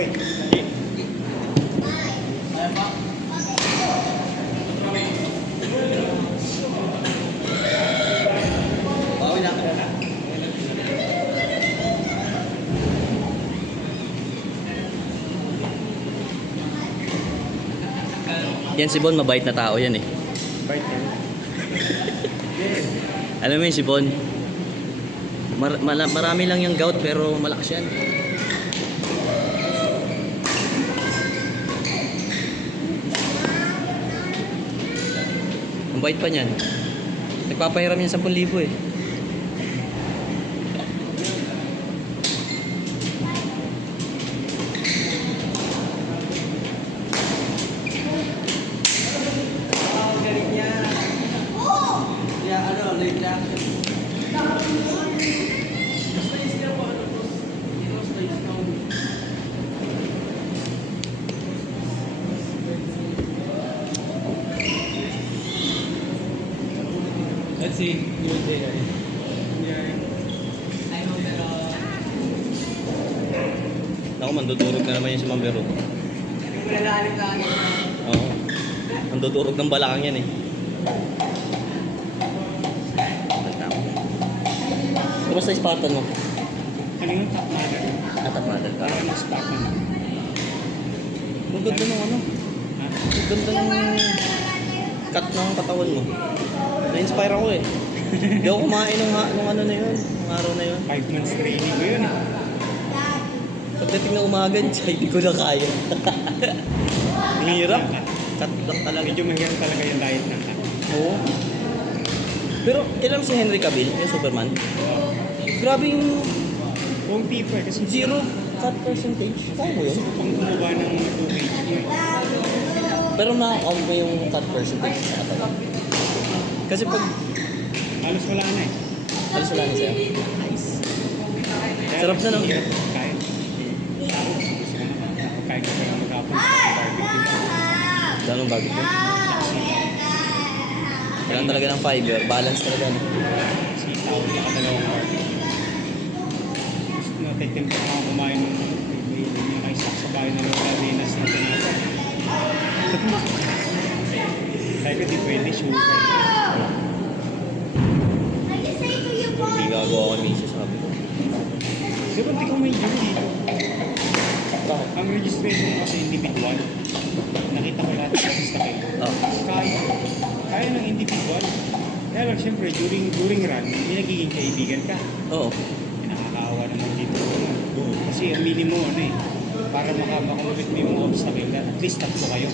Oy. Bawi na. Yan si Bon, mabait na tao yan eh. Bite yan. Alam mo yun si Bon, marami lang yung gout pero malakas yan. Ang bait pa niyan. Nagpapahiram yan 10,000 eh. Let's see. You will there. Ako, mandudurog na naman yan si Mambero. Yung malalalim na ano. Oo. Mandudurog ng balakang yan eh. Kumusta yung Spartan mo? Ano yung top mother? Atap mother ka. Parang mas top na. Ang ganda ng ano? Ha? Ang ganda ng cut ng katawan mo. Na-inspire ako eh. Hindi ako kumain nung ano na yun. Nung araw na yun. 5 months training ko yun. Pagdating na umaga, hindi ko na kaya. Ang hirap. Cut lang talaga. Medyo mahirap talaga yung diet ng cut. Oo. Pero kailan si Henry Cavill, yung Superman? Grabe yung Kung tipo eh, kasi zero cut percentage. Kaya mo yun? pang gumawa ng 2 kg yun. Pero na-count mo yung cut percentage sa katawan. Kasi pag Halos wala na eh. alas wala na sa'yo. Nice. Kaya Sarap na, no? hirap kain. Gusto ko na kain ko lang maghapon sa barbecue. Ganun bago ko. Kailangan talaga ng fiber. Balance talaga. No? Sitaw, nakadalawang barbecue. Gusto na titimpa ako kumain ng may nakaistak sa bahay ng Lola Venus na tinapay. Kaya ko di pwede, sugar. Hindi gagawa ko ng misis, sabi ko. Di ba di ko may gym dito? Bakit? Ang registration mo kasi individual. Nakita ko lahat sa style. Oh. Kaya ng individual. Kaya lang siyempre, during run, may nagiging kaibigan ka. Oo. Nakakaawa naman dito. Kasi ang minimum ano eh, para makakumapit mo yung mga obstacle, at least tatlo kayo.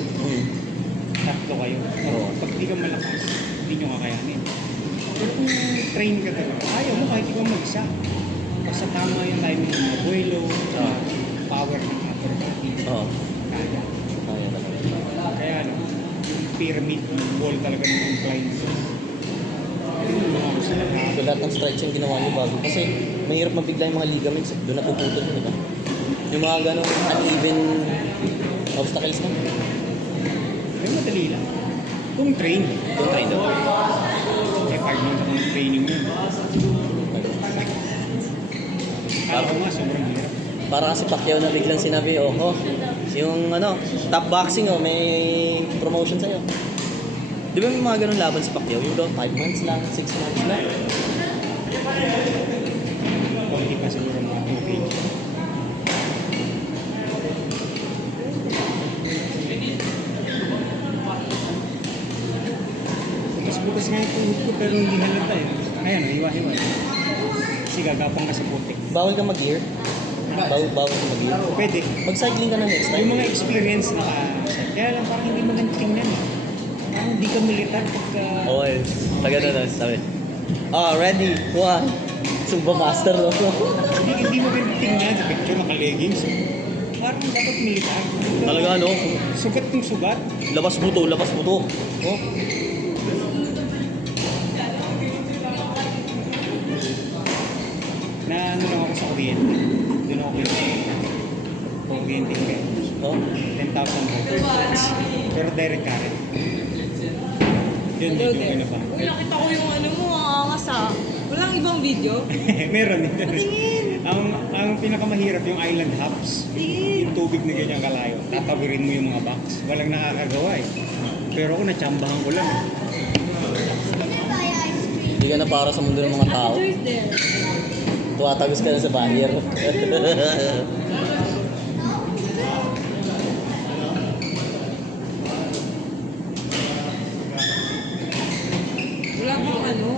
Tatlo kayo. Oo. Pag di ka malakas, hindi nyo kakayanin. Pero kung train ka talaga, ayaw mo kahit ikaw mag-isa. Basta tama yung timing ng mga buwelo, power ng upper body. Oo. Kaya. Kaya talaga. Kaya ano, yung pyramid, yung wall talaga ng incline. Yung mga gusto na So lahat ng stretching ginawa niyo bago. Kasi mahirap mabigla yung mga ligaments. Doon napuputol yun, diba? Yung mga ganong uneven obstacles mo. may madali lang. Kung train. Don't try daw. Eh, 5 months akong training yun. Alam ko nga, sobrang hirap. Para kasi Pacquiao na biglang sinabi, oh, yung ano, top boxing, oh, may promotion sa'yo. Di ba may mga ganun laban sa Pacquiao? Yung daw 5 months lang, 6 months lang. Kung hindi pa siguro mga 2 kg. Mas bukas nga yung tuhod ko pero hindi halata eh. Ayan, hiwa-hiwa. Kasi gagapang ka sa putik. Bawal ka mag-gear? Bawal ka mag-gear? Pwede. Mag-cycling ka na next time. Yung mga experience na kaya lang parang hindi maganda tingnan eh. Parang hindi ka militar pagka... Okay, taga na lang, sabi. Ready, one. Zumba master, no? Hindi maganda tingnan sa picture, naka-leggings. Parang dapat militar. Talaga, no? Sugat ng sugat. Labas buto, labas buto. Oh. Na ano lang ako sa kuryente. Doon ako kuryente ko eh. Oh? 10,000 volts. Pero direct current. Yun, medyo okay na pa. Uy, nakita ko yung ano mo, ang angas ah. Walang ibang video? Meron. Patingin! Ang pinakamahirap yung island hops. Yung tubig na ganyan kalayo. Tatawirin mo yung mga box. Walang nakakagawa eh. Pero ako natsambahan ko lang eh. Hindi ka na para sa mundo ng mga tao. Tumatagos ka na sa barrier. Wala bang ano?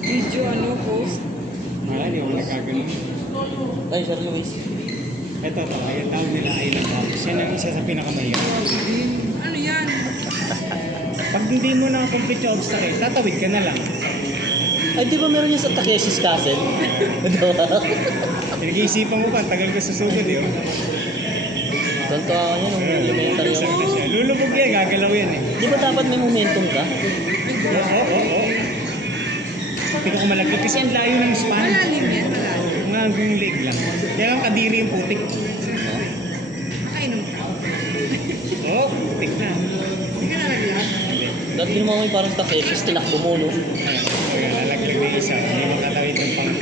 Video post? Wala, hindi ako nagkaganon. Ay, Sir Luis. Ito talaga, yung tawag nila island hops. Yan ang isa sa pinakamahirap. Ano yan? Pag hindi mo na complete yung obstacle, tatawid ka na lang. Ay, di ba meron yan sa Takeshi's Castle? Pinag-iisipan mo pa, tagal ko susugod eh. Ganito ako yan, ang elementary Isa ako. na siya. Lulubog yan, gagalaw yan eh. Di ba dapat may momentum ka? Oo. Pinakamalaglag kasi ang layo ng span. Malalim yan, malalim. Mga hanggang leg lang. Kaya lang kadiri yung putik. Nakainom ka. Oo, putik na. Hindi ka nalaglag. Hindi. Dati yung mga may parang Takeshi's, tinakbo mo, no? Ayun, lalaglag na isa. Hindi makatawid ng pang.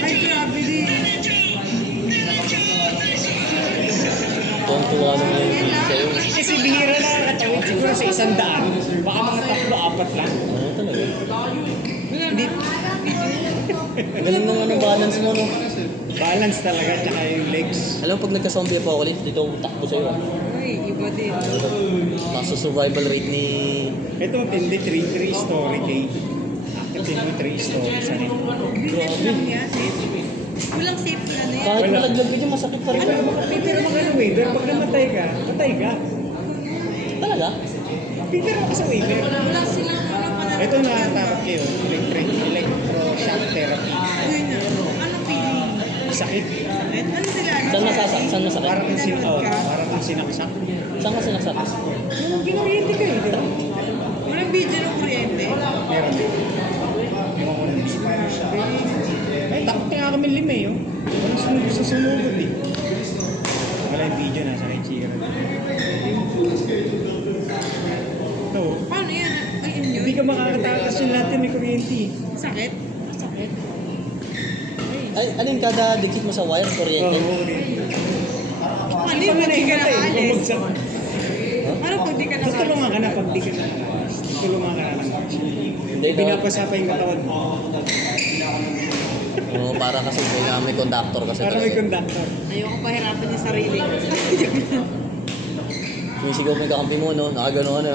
Ay, grabe din. Tuwang-tuwa naman yung video sa'yo. Kasi bihira na nakatawid. Siguro sa 100. Baka mga 3-4 lang. Ano talaga? Wala Hindi. Galing ng ano, balance mo, no? Balance talaga, tsaka yung legs. Alam mo, pag nagka-zombie apocalypse, dito ang takbo sa'yo. Ay, iba din. Kaso survival rate ni... Ito matindi, 3 story cave. Actually, mo 3 story sa rin. Business lang yan, safe. Walang safe na yan. Kahit Wala. malaglag ka dyan, masakit pa rin. Pero mga waiver, pag namatay ka, patay ka. Talaga? Pipira ka sa waiver. Wala silang parang Ito nakatakot kayo, electroshock therapy. Yun na. Anong feeling? Sakit. Ano sila? Saan masakit? Saan masakit? Parang kang sinaksak. Saan ka sinaksak? Yung ginuryente ka eh, di ba? Walang video ng kuryente. Meron din. Ewan ko lang, hindi pa siya. Ay, takot nga kami 5 eh, oh. Walang susunugod eh. Wala yung video, nasa kay Chira. Ito, Paano yan? Ay, yun yun? hindi ka makakatakas yung lahat yan may kuryente eh. Sakit? Sakit. Ay, alin kada dikit mo sa wire, kuryente? Oo, kuryente. Ano yung pag di ka nakaalis? Bumagsak. Ano pag di ka nakaalis? Tutulungan ka na pag di ka na. Tutulungan ka na lang. Hindi, no? Pinapasa pa yung katawan mo. Oo, para kasi may conductor kasi Para may talaga. conductor. Ayoko pahirapan yung sarili ko. Sumisigaw mo yung kakampi mo, no? Nakagano ka na.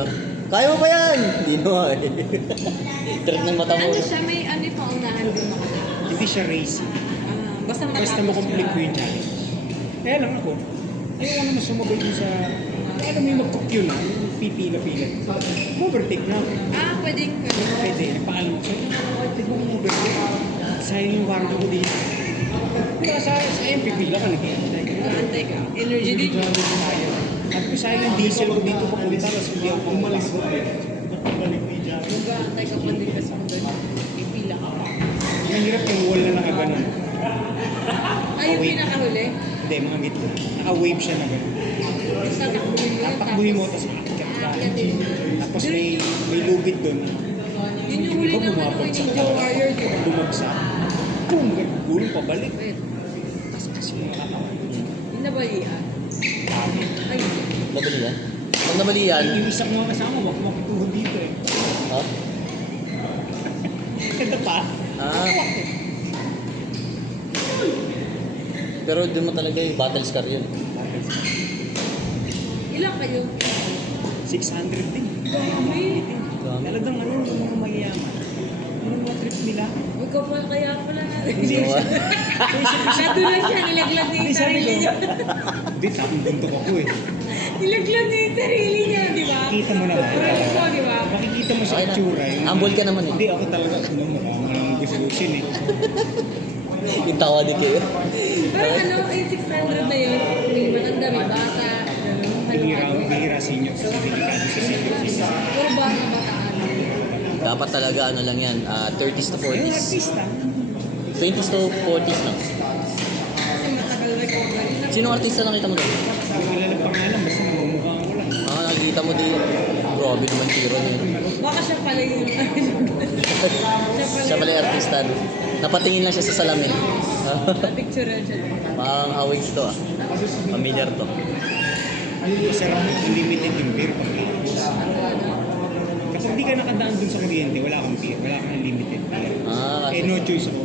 Kaya mo pa yan! Hindi mo eh. Trip ng mata mo. Ano siya? May ano yung paunahan din ako. Hindi siya racing. Basta matapos. Basta mo-complete mo yung challenge. Kaya lang ako, ayaw naman sumabay dun sa... Alam mo yung mag-cue na, pipila-pila. Overtake na ako. Pwedeng. Pwede, nagpaalam ko sa'yo. Pwede mo overtake. Sayang yung warang ko dito. Kaya sayang, pipila ka nag-i-antay. Antay ka. Energy din. Sayang. At ko sayang yung diesel ko dito papunta, tapos hindi ako pumalis. Mag-aantay ka pa din kasi doon. Pipila ka. Mahirap yung wall na nakaganon. Ay, yung pinakahuli. Hindi, mga gitna. Naka-wave siya na gano'n. Tatakbuhin mo yun. Tatakbuhin mo, tapos aakyat ka. Aakyatin. Tapos may lubid doon. Yun yung huli Di ba naman ng bumabagsak Ninja Warrior, di ba? Bumagsak. Boom! Gulong pabalik. Wait, Tapos kasi yung katawan. yun na ba yan? Ay, Nabali yan? Pag nabali yan, Yung isa ko mga kasama, wag makituhod dito eh. ha? Ganda pa. Ah. Pero doon mo talaga yung battle scar yun. ilang kayo? 600 din. Dami. Talagang ano, yung mga mayayaman. Yung mga trip nila. Huwag ka pala kaya pala natin. Hindi siya. Natulan siya, nilaglag niya Hindi yung sabi sarili ko. niya. Hindi, tapong buntok ako eh. Nilaglag niya yung sarili niya, di ba? Kita mo naman. Correct mo, di ba? Makikita mo sa Okay na. itsura. Humble ka naman eh. Hindi, ako talaga. Ano, mukhang gusto-gusin eh. Yung tawa din kayo. Pero ano, yung 600 na yun, may matanda, may bata, gano'n. Bihira senior. Delikado sa senior. Puro bata, bataan. Dapat talaga ano lang yan, 30s to Yung 40s. artista. 20s to 40s lang. Kasi matagal recovery na. Sinong artista nakita mo doon? Hindi ko kilala pangalan, basta namumukhaan ko lang. Nakikita mo din. Grabe naman tiro niya. Baka siya pala yung... Siya pala yung artista. No? Napatingin lang siya sa salamin. Picture siya. Parang away to ah. Familiar to. Masarap, unlimited yung beer. Kapag di ka nakadaan dun sa kuryente, wala kang beer, wala kang unlimited beer. Ah, Eh, no choice ako.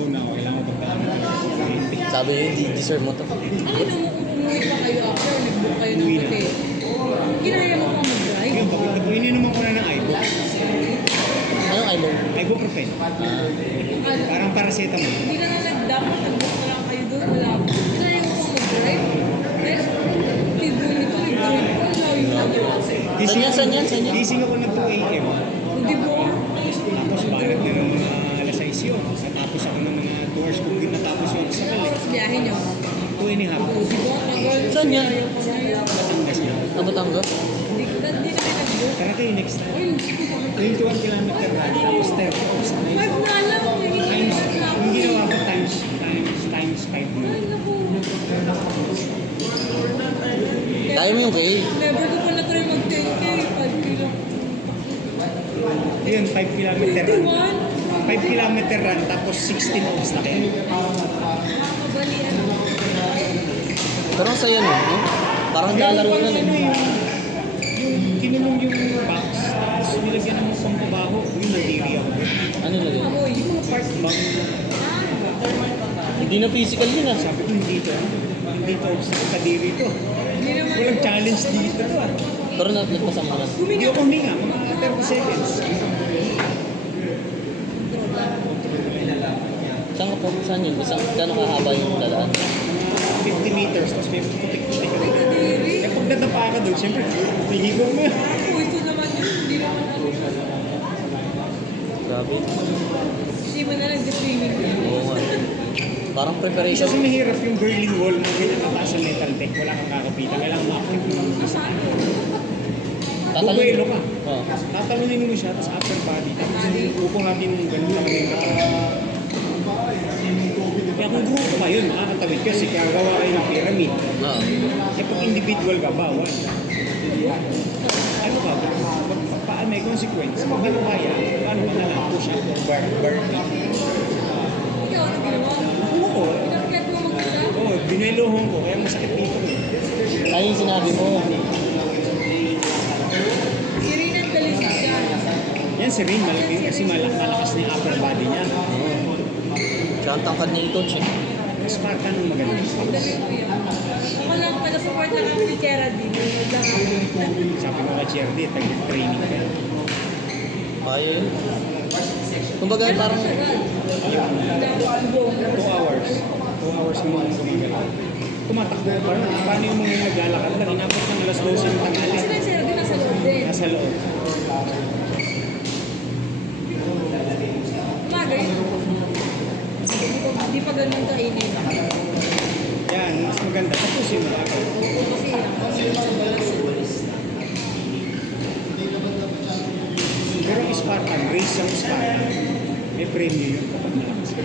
Una ako. Kailangan ko pagdaan ng kuryente. sabi niyo, deserve mo to. Ano nung umuwi pa kayo after nag-book kayo ng Uwi na. hotel? Kinaya mo pa mag-drive? Yun, kapag ininuman ko na ng iBook. Anong eyeball? Ibuprofen. Ah, Ano? Parang paracetamol. Hindi na nga nag-dapat nag-book na lang kayo doon. Wala. Kinaya mo pa mag-drive? Dahil, libre nito, libre ko. Saan yan? Gising ako ng 2 a.m. Hindi mo. Tapos balik na ng mga alas 6 yun. Natapos ako ng mga 2 hours kung natapos yun sa kalik. Biyahe niyo. 2 and a half. Di ba? Tagal. Saan yan? Batangas na. Batangas? Hindi na nag-book. Tara kayo next time. Uy, 21 kilometer ride. Tapos 30. five na lang. Times, yung ginawa ko times 5 mo. Ay, naku. Kaya mo yung kay. Never ko pa na-try mag-10K. 5 kilo. Yun, 5 kilometer run. 21? 5 kilometer run, tapos 16 hours na kayo. Makakabalian. Pero ang saya no? Parang lalaro na Ano eh. yung kinulong yung box, tapos nilagyan ng mga pampabaho. Yun, nadiri ako. Ano na yun? Amoy. Yung mga part box, Hindi na physical yun ah. sabi ko, hindi to. Hindi to, sa kadiri to. Hindi naman. Walang challenge dito to ah. Pero nagpasang mo na. Hindi ako huminga, mga 30 seconds. Saan ka po? Saan yun? Gano'ng kahaba yung dadaan? 50 meters, tapos may putik-putik ka rin. Kadiri. Eh, pag nadapa ka doon, siyempre, nahihigo mo yun. Uy, ito naman yun. Hindi naman ako. Grabe. Hindi mo na nag-swimming. Oo nga. Parang Isa preparation. sa mahirap yung Berlin Wall na ganyan nataas sa metal deck, wala kang kakapita, kailangan ma-active mo yung isa. Bubuelo ka. Oo. Tatalunin mo siya, tapos upper body, tapos upong natin yung ganun talaga yung katawan. Kaya kung grupo ka yun, makakatawid kasi kaya gawa kayo ng pyramid. Oo. Kaya pag individual ka, bawal. Ano ka, paano may consequence? Kung ano kaya, paano mo na lang push up or bar Ikaw, ano ginawa? Oo. Pinakit mo mag-isa? Oo, binuelohon ko, kaya masakit dito eh. Ay, yung sinabi mo. Si Rinan Dalisig yan. Yan si Rin, malaki kasi malakas na yung upper body niya. Oo. Siya ang tangkad niya ito, check. Spartan ang maganda. Dali mo yan. Ako lang, taga-support lang ako si Geraldine. Sabi ko kay Cherdy, tag-training ka. Kaya yun. Kumbaga parang 2 hours. 2 hours mo gumagalaw. Tumatakbo pa rin. Paano yung mga naglalakad lang? Inabot ng alas 12 ng tanghali. Kasi si Geraldine nasa loob din. Nasa loob. Umaga yun. Hindi pa ganun kainit. Yan, mas maganda. Tapos yung malakad. Pero ang Spartan, race ang Spartan. May premyo yun kapag malakas ka.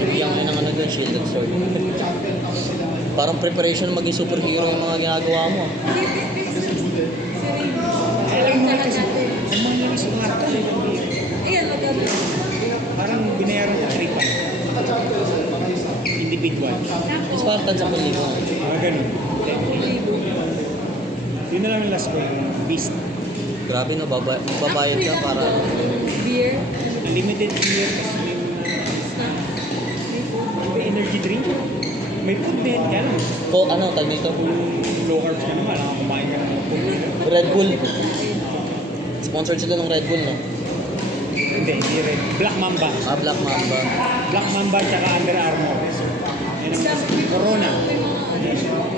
bigyan kayo ng ano doon, shielded sword. Parang preparation maging superhero yung mga ginagawa mo. Alam mo kasi, ang mga yung Spartan, Ayan, maganda. parang binayaran ko 3,500. Individual. Spartan sa Puligo. Mga ganun. Yun na lang yung last ko, yung Beast. Grabe no, magbabayad ka para Beer. Unlimited beer, tapos may Snack. May food. may energy drink. May food din, kaya lang. ano, tag nito? Kung low carbs ka naman, alam kumain ka ng food. Red Bull. Sponsored sila ng Red Bull, no? Hindi rin. Black Mamba. Ah, Black Mamba. Black Mamba tsaka Under Armour. Yan ang Corona. May mga ano.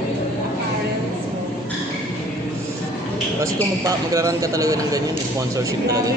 Kasi kung magra-run ka talaga ng ganyan, sponsorship talaga.